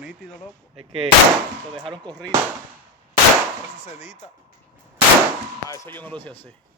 nítido, loco. Es que lo dejaron corrido. Por eso se edita. Ah, eso yo no lo sé hacer.